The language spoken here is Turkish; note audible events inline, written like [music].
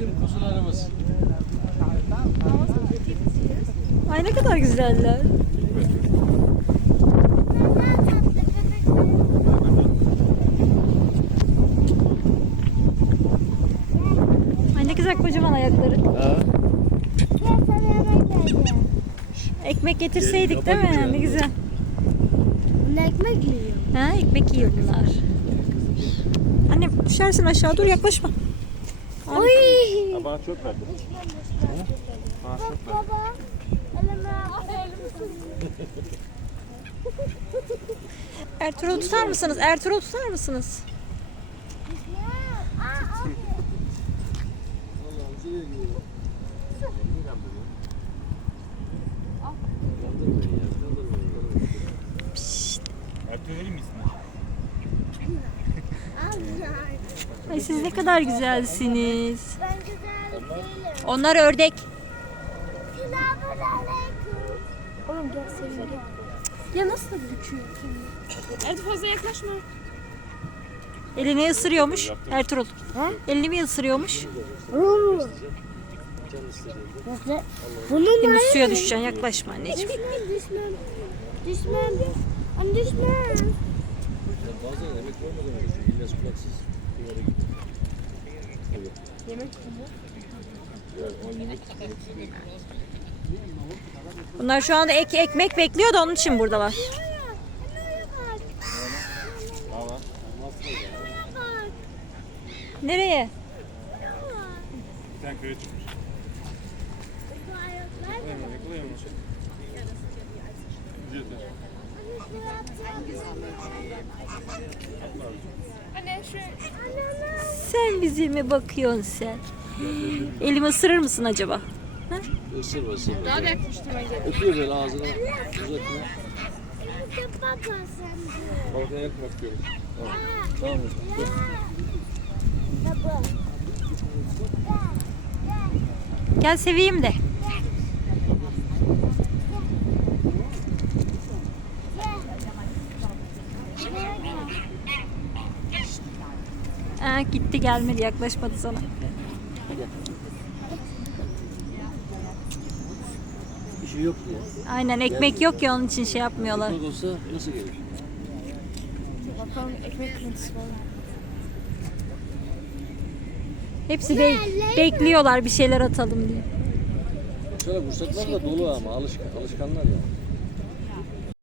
bizim kuzularımız. Ay ne kadar güzeller. Ay ne güzel kocaman ayakları. Ha. Ekmek getirseydik değil mi? Ne güzel. Ne ekmek yiyor? Ha ekmek yiyor bunlar. Anne düşersin aşağı dur yaklaşma. Oy. Ha, bana çok verdi. Bana çok verdi. Baba. Elime Ertuğrul tutar mısınız? Ertuğrul tutar mısınız? Ertuğrul verir misin? [laughs] Ay siz ne kadar güzelsiniz. Ben güzel değilim. Onlar ördek. Oğlum gel. Ya nasıl büküyor Hadi fazla yaklaşma. Elini ısırıyormuş Ertuğrul. Elini mi ısırıyormuş? Bunun Şimdi suya düşeceksin yaklaşma anneciğim. Düşmem, düşmem. Düşmem. Anne düşmem. Kulaksız bir yere git. Yemek mi? Bunlar şu anda ek ekmek bekliyor da onun için buradalar. Nereye? tane köye çıkmış. Anne şu Sen bize mi bakıyorsun sen? Elimi ısırır mısın acaba? Isırma, ısırma. daha da yaklaştırman gerekiyor. Öpüyor böyle ağzına. Uzatma. Balıkına yakmak diyorum. Tamam. Tamam. Gel seveyim de. Aa, gitti gelmedi yaklaşmadı sana. Bir şey yok diye. Aynen ekmek yok ya onun için şey yapmıyorlar. Ekmek olsa nasıl gelir? Bakalım ekmek kırıntısı var. mı? Hepsi be- bekliyorlar bir şeyler atalım diye. Şöyle fırsatlar da dolu ama alışkan, alışkanlar ya.